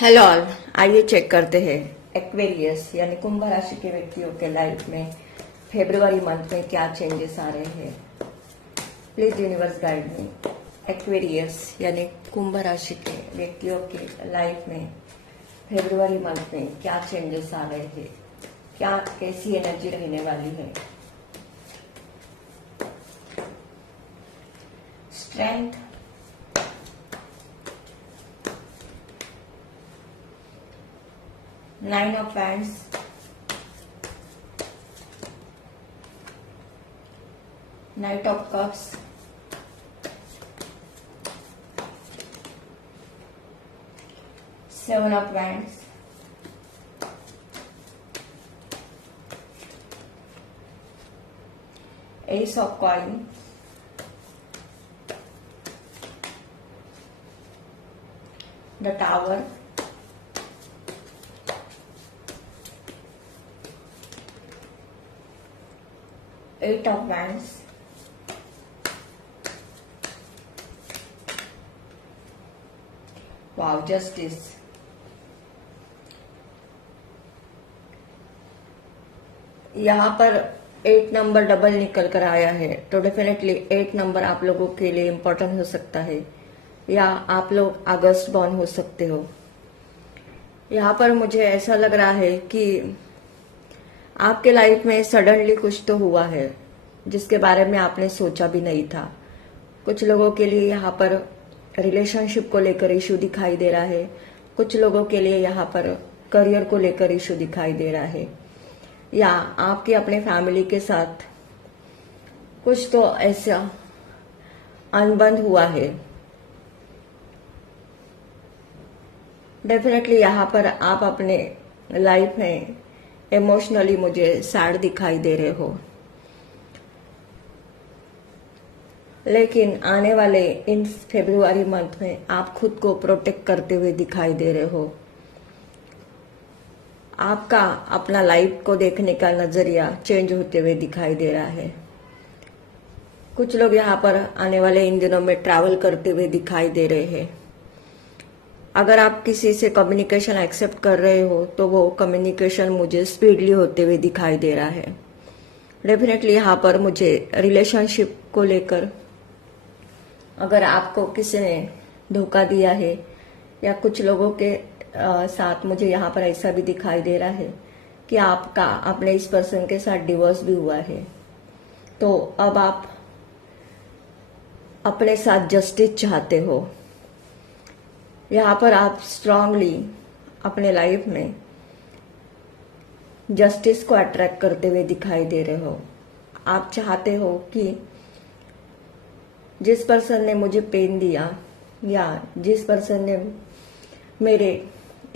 Hello all, आइए check करते हैं एक्वेरियस यानी कुंभ राशि के व्यक्तियों के लाइफ में फरवरी मंथ में क्या चेंजेस आ रहे हैं। Please universe guide me. Aquarius यानी कुंभ राशि के व्यक्तियों के लाइफ में फरवरी मंथ में क्या चेंजेस आ रहे हैं, क्या कैसी एनर्जी रहने वाली है। Strength, nine of wands, knight of cups, seven of wands, ace of coin, the tower, eight of wands, wow, justice. यहाँ पर 8 नंबर डबल निकल कर आया है, तो डेफिनेटली 8 नंबर आप लोगों के लिए इम्पोर्टेंट हो सकता है, या आप लोग अगस्त बॉर्न हो सकते हो। यहाँ पर मुझे ऐसा लग रहा है कि आपके लाइफ में सडनली कुछ तो हुआ है जिसके बारे में आपने सोचा भी नहीं था। कुछ लोगों के लिए यहाँ पर रिलेशनशिप को लेकर इशू दिखाई दे रहा है, कुछ लोगों के लिए यहाँ पर करियर को लेकर इशू दिखाई दे रहा है, या आपके अपने फैमिली के साथ कुछ तो ऐसा अनबन हुआ है। डेफिनेटली यहाँ पर आप अपने लाइफ में इमोशनली मुझे सैड दिखाई दे रहे हो, लेकिन आने वाले इन फरवरी मंथ में आप खुद को प्रोटेक्ट करते हुए दिखाई दे रहे हो। आपका अपना लाइफ को देखने का नजरिया चेंज होते हुए दिखाई दे रहा है। कुछ लोग यहाँ पर आने वाले इन दिनों में ट्रैवल करते हुए दिखाई दे रहे हैं। अगर आप किसी से कम्युनिकेशन एक्सेप्ट कर रहे हो तो वो कम्युनिकेशन मुझे स्पीडली होते हुए दिखाई दे रहा है। डेफिनेटली यहाँ पर मुझे रिलेशनशिप को लेकर अगर आपको किसी ने धोखा दिया है, या कुछ लोगों के साथ मुझे यहाँ पर ऐसा भी दिखाई दे रहा है कि आपका अपने इस पर्सन के साथ डिवोर्स भी हुआ है, तो अब आप अपने साथ जस्टिस चाहते हो। यहाँ पर आप स्ट्रांगली अपने लाइफ में जस्टिस को अट्रैक्ट करते हुए दिखाई दे रहे हो। आप चाहते हो कि जिस पर्सन ने मुझे पेन दिया, या जिस पर्सन ने मेरे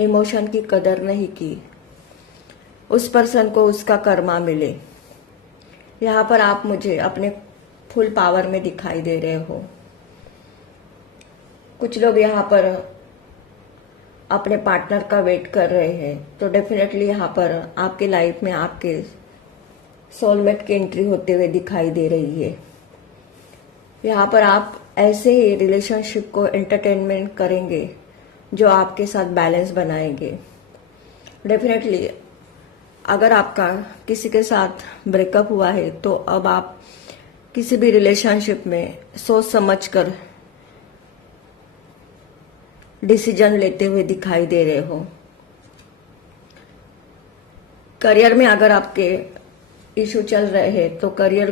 इमोशन की कदर नहीं की, उस पर्सन को उसका कर्मा मिले। यहाँ पर आप मुझे अपने फुल पावर में दिखाई दे रहे हो। कुछ लोग यहाँ पर अपने पार्टनर का वेट कर रहे हैं, तो डेफिनेटली यहाँ पर आपके लाइफ में आपके सोलमेट की एंट्री होते हुए दिखाई दे रही है। यहाँ पर आप ऐसे ही रिलेशनशिप को एंटरटेनमेंट करेंगे जो आपके साथ बैलेंस बनाएंगे। डेफिनेटली अगर आपका किसी के साथ ब्रेकअप हुआ है तो अब आप किसी भी रिलेशनशिप में सोच समझ कर डिसीजन लेते हुए दिखाई दे रहे हो। करियर में अगर आपके इशू चल रहे हैं तो करियर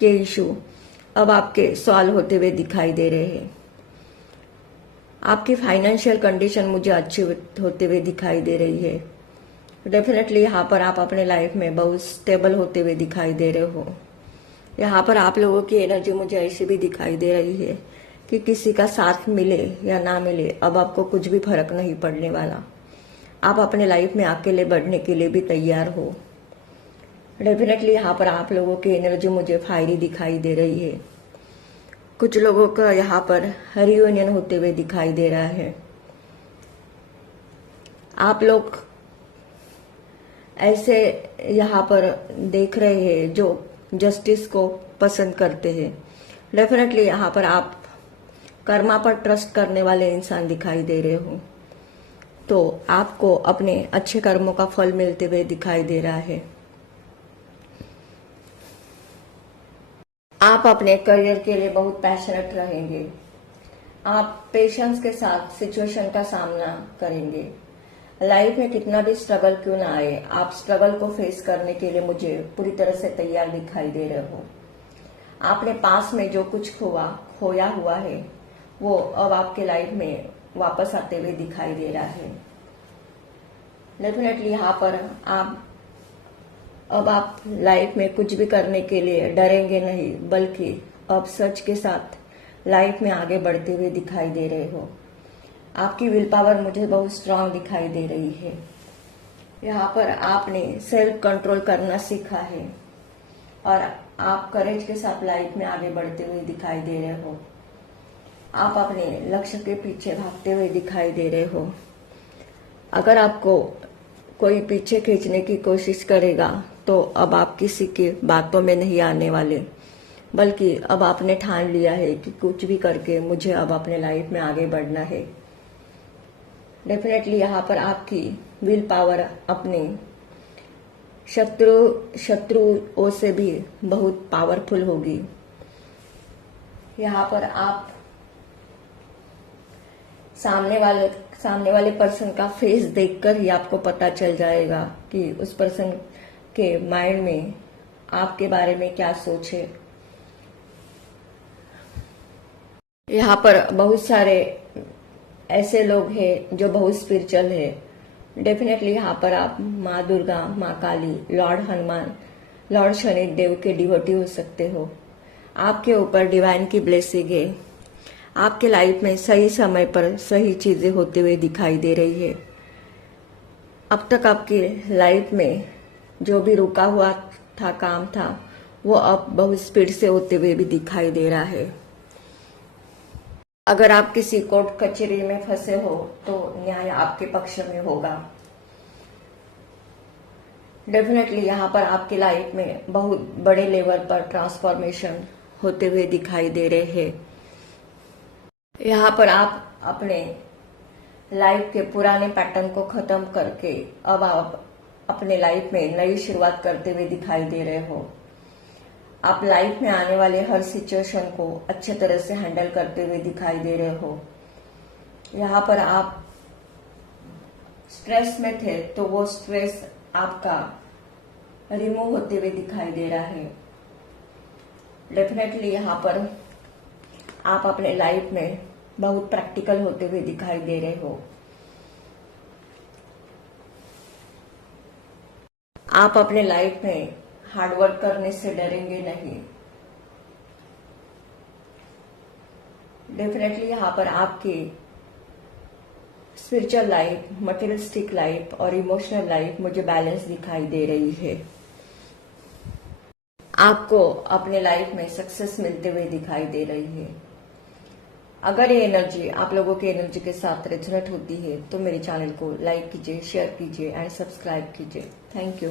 के इशू अब आपके सॉल्व होते हुए दिखाई दे रहे हैं। आपकी फाइनेंशियल कंडीशन मुझे अच्छी होते हुए दिखाई दे रही है। डेफिनेटली यहाँ पर आप अपने लाइफ में बहुत स्टेबल होते हुए दिखाई दे रहे हो। यहाँ पर आप लोगों की एनर्जी मुझे ऐसी भी दिखाई दे रही है कि किसी का साथ मिले या ना मिले, अब आपको कुछ भी फर्क नहीं पड़ने वाला। आप अपने लाइफ में अकेले बढ़ने के लिए भी तैयार हो। डेफिनेटली यहाँ पर आप लोगों की एनर्जी मुझे फायरी दिखाई दे रही है। कुछ लोगों का यहाँ पर रियूनियन होते हुए दिखाई दे रहा है। आप लोग ऐसे यहाँ पर देख रहे हैं जो जस्टिस को पसंद करते हैं। डेफिनेटली यहाँ पर आप कर्मा पर ट्रस्ट करने वाले इंसान दिखाई दे रहे हो। तो आपको अपने अच्छे कर्मों का फल मिलते हुए दिखाई दे रहा है। आप अपने करियर के लिए बहुत पैशनेट रहेंगे। आप पेशेंस के साथ सिचुएशन का सामना करेंगे। लाइफ में कितना भी स्ट्रगल क्यों ना आए, आप स्ट्रगल को फेस करने के लिए मुझे पूरी तरह से तैयार दिखाई दे रहे हो। आपने पास में जो कुछ खोया हुआ है वो अब आपके लाइफ में वापस आते हुए दिखाई दे रहा है। डेफिनेटली यहाँ पर आप लाइफ में कुछ भी करने के लिए डरेंगे नहीं, बल्कि अब सच के साथ लाइफ में आगे बढ़ते हुए दिखाई दे रहे हो। आपकी विल पावर मुझे बहुत स्ट्रांग दिखाई दे रही है। यहाँ पर आपने सेल्फ कंट्रोल करना सीखा है और आप करेज के साथ लाइफ में आगे बढ़ते हुए दिखाई दे रहे हो। आप अपने लक्ष्य के पीछे भागते हुए दिखाई दे रहे हो। अगर आपको कोई पीछे खींचने की कोशिश करेगा तो अब आप किसी की बातों में नहीं आने वाले, बल्कि अब आपने ठान लिया है कि कुछ भी करके मुझे अब अपने लाइफ में आगे बढ़ना है। डेफिनेटली यहाँ पर आपकी विल पावर अपने शत्रुओं से भी बहुत पावरफुल होगी। यहाँ पर आप सामने वाले पर्सन का फेस देखकर ही आपको पता चल जाएगा कि उस पर्सन के माइंड में आपके बारे में क्या सोच है। यहाँ पर बहुत सारे ऐसे लोग हैं जो बहुत स्पिरिचुअल है। डेफिनेटली यहाँ पर आप माँ दुर्गा, माँ काली, लॉर्ड हनुमान, लॉर्ड शनि देव के डिवोटी हो सकते हो। आपके ऊपर डिवाइन की ब्लेसिंग है। आपके लाइफ में सही समय पर सही चीजें होते हुए दिखाई दे रही है। अब तक आपकी लाइफ में जो भी रुका हुआ था काम था वो अब बहुत स्पीड से होते हुए भी दिखाई दे रहा है। अगर आप किसी कोर्ट कचहरी में फंसे हो तो न्याय आपके पक्ष में होगा। डेफिनेटली यहाँ पर आपकी लाइफ में बहुत बड़े लेवल पर ट्रांसफॉर्मेशन होते हुए दिखाई दे रहे हैं। यहाँ पर आप अपने लाइफ के पुराने पैटर्न को खत्म करके अब आप अपने लाइफ में नई शुरुआत करते हुए दिखाई दे रहे हो। आप लाइफ में आने वाले हर सिचुएशन को अच्छे तरह से हैंडल करते हुए दिखाई दे रहे हो। यहाँ पर आप स्ट्रेस में थे तो वो स्ट्रेस आपका रिमूव होते हुए दिखाई दे रहा है। डेफिनेटली यहाँ पर आप अपने लाइफ में बहुत प्रैक्टिकल होते हुए दिखाई दे रहे हो। आप अपने लाइफ में हार्डवर्क करने से डरेंगे नहीं। डेफिनेटली यहाँ पर आपकी स्पिरिचुअल लाइफ, मटेरियलिस्टिक लाइफ और इमोशनल लाइफ मुझे बैलेंस दिखाई दे रही है। आपको अपने लाइफ में सक्सेस मिलते हुए दिखाई दे रही है। अगर ये एनर्जी आप लोगों की एनर्जी के साथ रेजोनेट होती है तो मेरे चैनल को लाइक कीजिए, शेयर कीजिए एंड सब्सक्राइब कीजिए। Thank you.